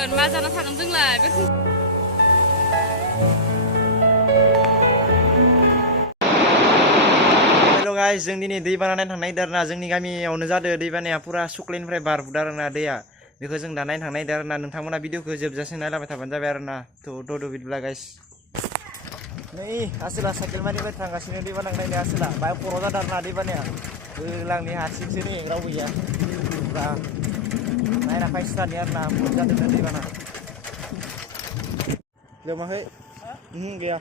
थागोन मा जाना थागोन जोंलाय बे हेल' गाइस जों दिनै दै बाना नायनो थांनाय आरोना जोंनि गामियावनो जादों दै बानाया पुरा सुक्लेनिफ्राय बारबुदों आरोना दैया बेखौ जों दा नायनो थांनाय आरोना नोंथांमोना भिडिअखौ जोबजासिम नायलांबाय थाबानो जाबाय आरोना थ' बिदिब्ला गाइस नै आसोला साइकेल मानिफ्राय थांगासिनो दै बाना नायनो आसोला बाय खर' जादों आरोना दै बानाया गोलांनि हारसिंसो नै रावबो गैया बा नायना फायसिनानै आरोना बहुत जादों दै बाना लोमाखै गैया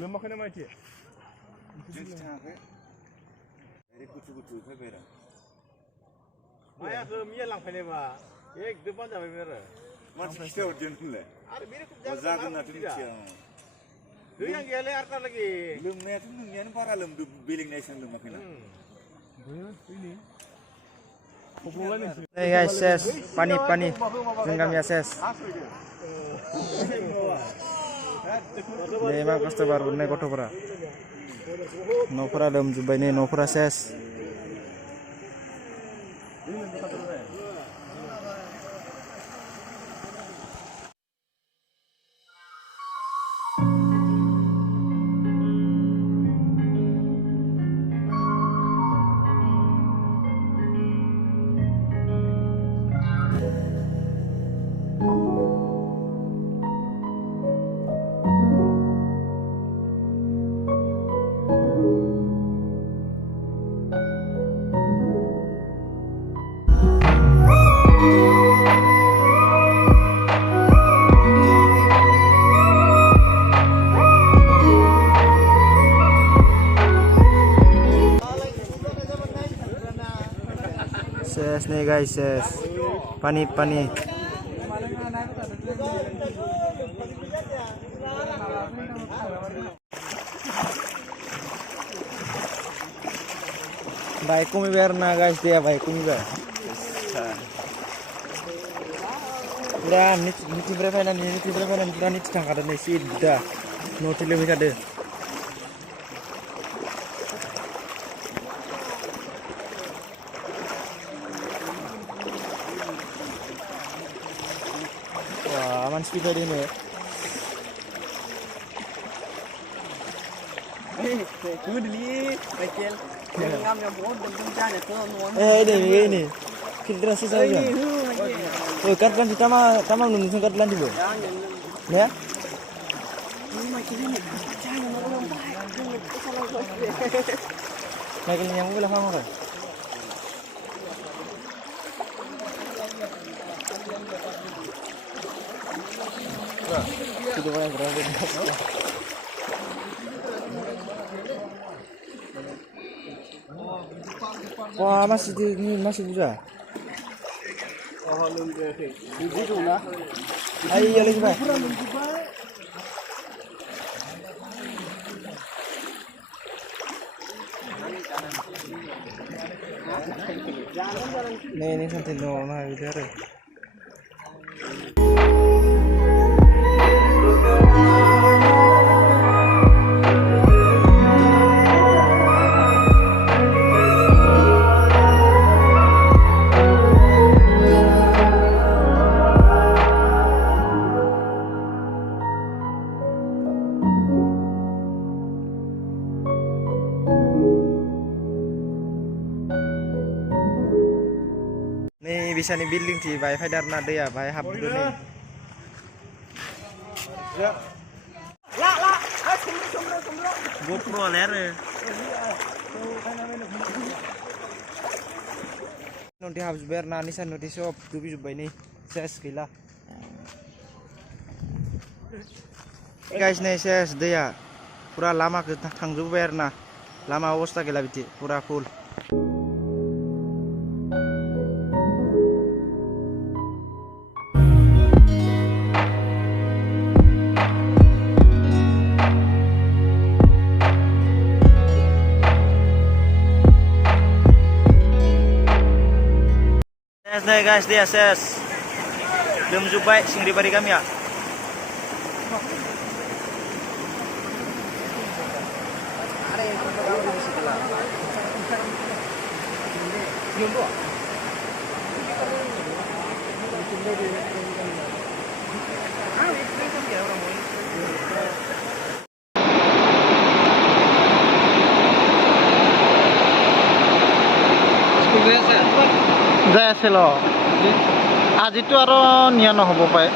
लोमाखै नामा इथि थाङाखै ओरै गुथु फैबाय आरो मायाखौ मिया लांफैनायबा एकदम बान जाबाय आरो मानसि खिथायाव दोनफिनलाय आरो बे रोखोम जागोन होननाथ' मिथिया दैयानो गैयालै आरो तालागि लोमनायाथ' नोंनियानो बारा लोमदो बेलेगना एसेबां लोमाखैना Hey guys, ses, pani, जों गामिया सेस मा खस्थ' बारबोनाय गथ'फोरा न'फोरा लोमजोब्बाय नै न'फोरा cess ses nih guys, ses pani baik kumi berna guys dia baik kumi ber udah niti berapa udah niti tangkap ada nih sudah noti lebih ada aman speed ini ya. Ini. Kita sih saja. Oh, kartu kita mah nunggu kartu lanjut bu. Ya? Michael yang boleh kamu kan? Sudah banyak berada di atas. Wah masih bisa. Ayo lagi pak. Ini santai normal gitu. Nih bisa nih building di bayi darna deh ya bayi hab dulu nih. GoPro ler. Nanti habis berna nisan nanti shop tuh bisa bayi nih ses gila. Guys nih ses deh ya. Pura lama ke tangju berna. Lama awasta gila biti pura full. Nih guys dia ses belum jumpai Singribari kami ya Ada yang terpegang di sebelah. Belum bu? যাই আছিল আজিতো আৰু নিয়া নহ'ব পায়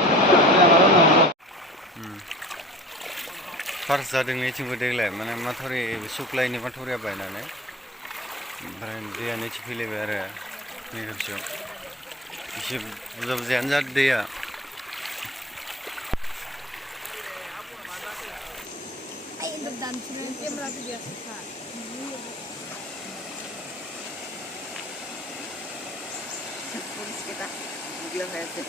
फार्स्ट जादों नैथिंबो देग्लाय माने माथावरि सुक्लायनि माथावरिया बायनानै ओमफ्राय दैया नैथिं फैलायबाय आरो नै खेबसेयाव एसे बुरजा बुरजायानो जादों दैया kita bilang aja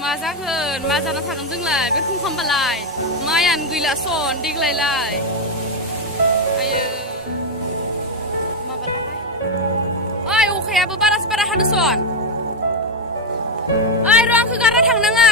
मा जागोन मा जाना थागोन जोंलाय बे खुंखामबालाय माइयानो गैला सन देग्लायलाय आयो माबालाय ओइ अखायाबो बारासो बारा हानो सन ओइ र' आंखौ गारना थांनाङा